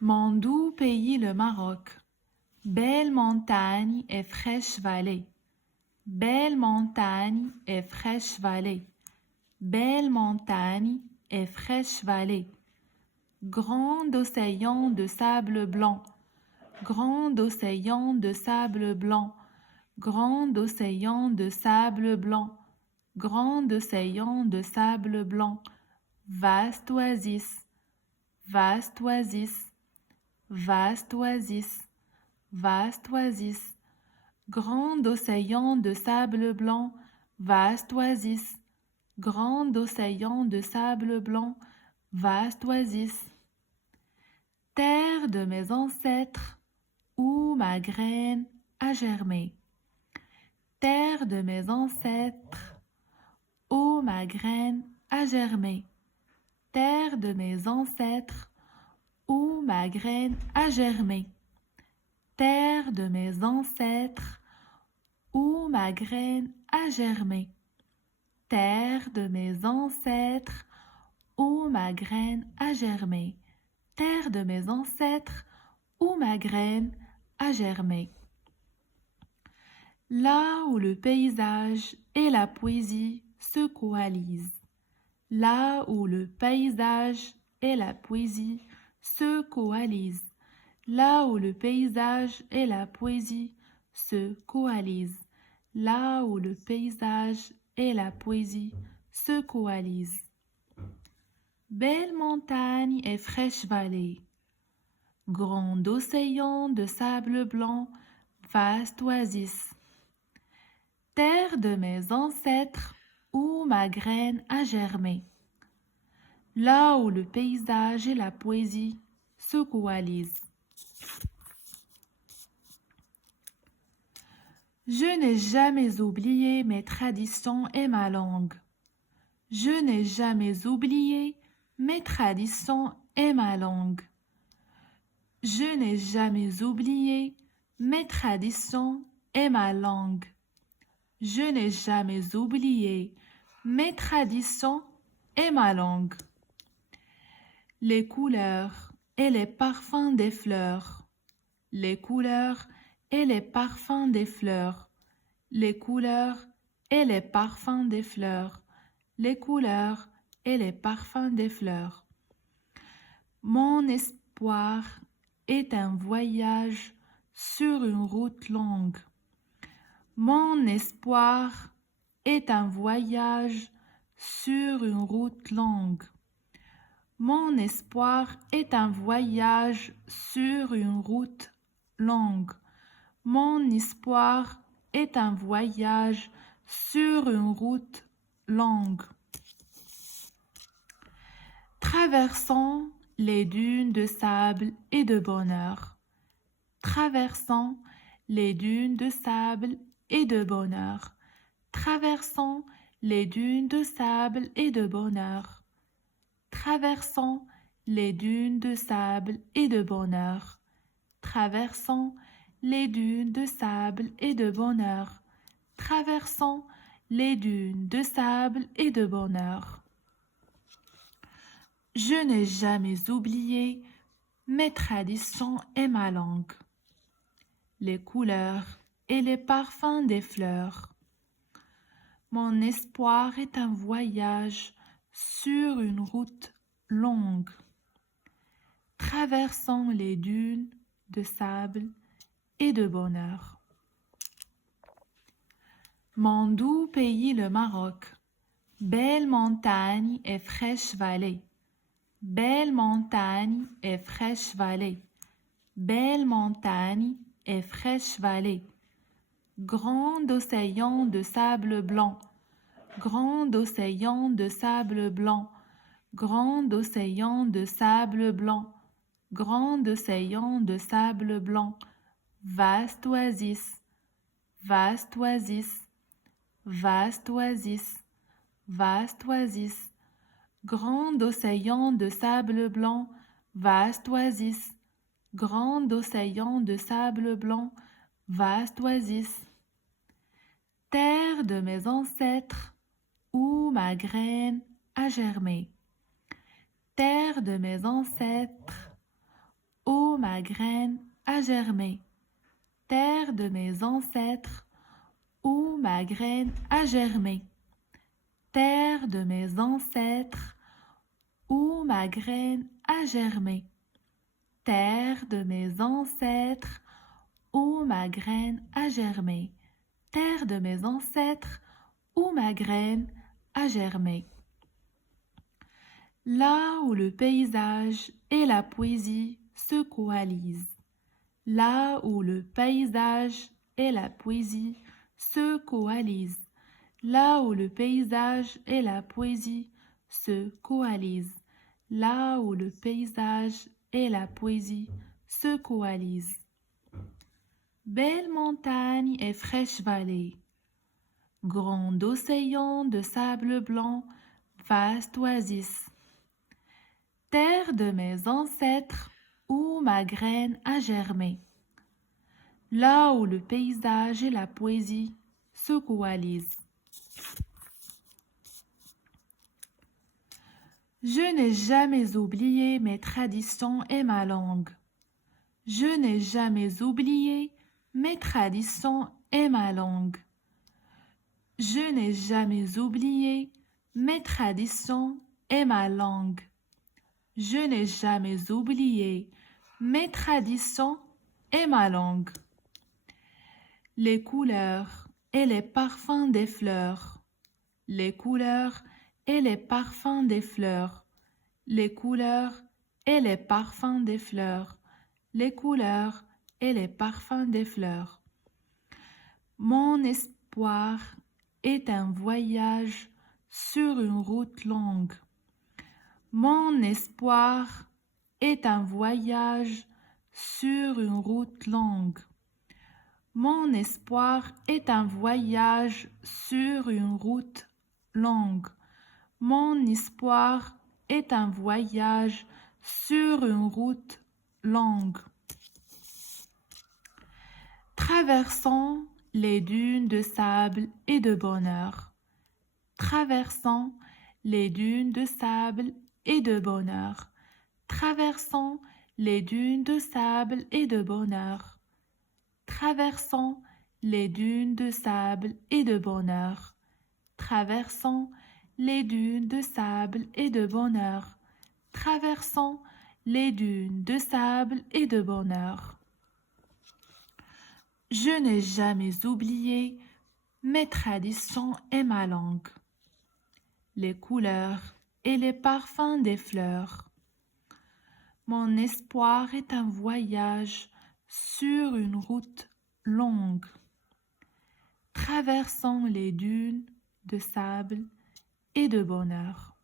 Mon doux pays le Maroc, belle montagne et fraîche vallée, belle montagne et fraîche vallée, belle montagne et fraîche vallée, grand océan de sable blanc, grand océan de sable blanc, grand océan de sable blanc, grand océan de sable blanc, vaste oasis, vaste oasis, vaste oasis, vaste oasis, grand océan de sable blanc, vaste oasis, grand océan de sable blanc, vaste oasis. Terre de mes ancêtres, où ma graine a germé. Terre de mes ancêtres, où ma graine a germé. Terre de mes ancêtres, où ma graine a germé. Terre de mes ancêtres, où ma graine a germé. Terre de mes ancêtres, où ma graine a germé. Terre de mes ancêtres, où ma graine a germé. Là où le paysage et la poésie se coalisent. Là où le paysage et la poésie se coalisent. Là où le paysage et la poésie se coalisent. Là où le paysage et la poésie se coalisent. Belle montagne et fraîche vallée, grand océan de sable blanc, vaste oasis. Terre de mes ancêtres, où ma graine a germé. Là où le paysage et la poésie se coalisent. Je n'ai jamais oublié mes traditions et ma langue. Je n'ai jamais oublié mes traditions et ma langue. Je n'ai jamais oublié mes traditions et ma langue. Je n'ai jamais oublié mes traditions et ma langue. Les couleurs et les parfums des fleurs. Les couleurs et les parfums des fleurs. Les couleurs et les parfums des fleurs. Les couleurs et les parfums des fleurs. Mon espoir est un voyage sur une route longue. Mon espoir est un voyage sur une route longue. Mon espoir est un voyage sur une route longue. Mon espoir est un voyage sur une route longue. Traversons les dunes de sable et de bonheur. Traversons les dunes de sable et de bonheur. Traversons les dunes de sable et de bonheur. Traversons les dunes de sable et de bonheur. Traversons les dunes de sable et de bonheur. Traversons les dunes de sable et de bonheur. Je n'ai jamais oublié mes traditions et ma langue. Les couleurs et les parfums des fleurs. Mon espoir est un voyage sur une route longue. Traversons les dunes de sable et de bonheur. Mon doux pays le Maroc, belle montagne et fraîche vallée, belle montagne et fraîche vallée, belle montagne et fraîche vallée, grand océan de sable blanc, grand océan de sable blanc, grand océan de sable blanc, grand océan de sable blanc, vaste oasis, vaste oasis, vaste oasis, vaste oasis, grand océan de sable blanc, vaste oasis, grand océan de sable blanc, vaste oasis. Terre de mes ancêtres, où ma graine a germé. Terre de mes ancêtres, où ma graine a germé. Terre de mes ancêtres, où ma graine a germé. Terre de mes ancêtres, où ma graine a germé. Terre de mes ancêtres, où ma graine a germé. Terre de mes ancêtres, où ma graine a germé. Là où le paysage et la poésie se coalisent. Là où le paysage et la poésie se coalisent. Là où le paysage et la poésie se coalisent. Là où le paysage et la poésie se coalisent. Belle montagne et fraîche vallée, grand océan de sable blanc, vaste oasis. Terre de mes ancêtres, où ma graine a germé. Là où le paysage et la poésie se coalisent. Je n'ai jamais oublié mes traditions et ma langue. Je n'ai jamais oublié mes traditions et ma langue. Je n'ai jamais oublié mes traditions et ma langue. Je n'ai jamais oublié mes traditions et ma langue. Les couleurs et les parfums des fleurs. Les couleurs et les parfums des fleurs. Les couleurs et les parfums des fleurs. Les couleurs et les parfums des fleurs. Mon espoir est un voyage sur une route longue. Mon espoir est un voyage sur une route longue. Mon espoir est un voyage sur une route longue. Mon espoir est un voyage sur une route longue. Traversons les dunes de sable et de bonheur. Traversons les dunes de sable et de bonheur. Traversons les dunes de sable et de bonheur. Traversons les dunes de sable et de bonheur. Traversons les dunes de sable et de bonheur. Traversons les dunes de sable et de bonheur. Je n'ai jamais oublié mes traditions et ma langue, les couleurs et les parfums des fleurs. Mon espoir est un voyage sur une route longue. Traversons les dunes de sable et de bonheur.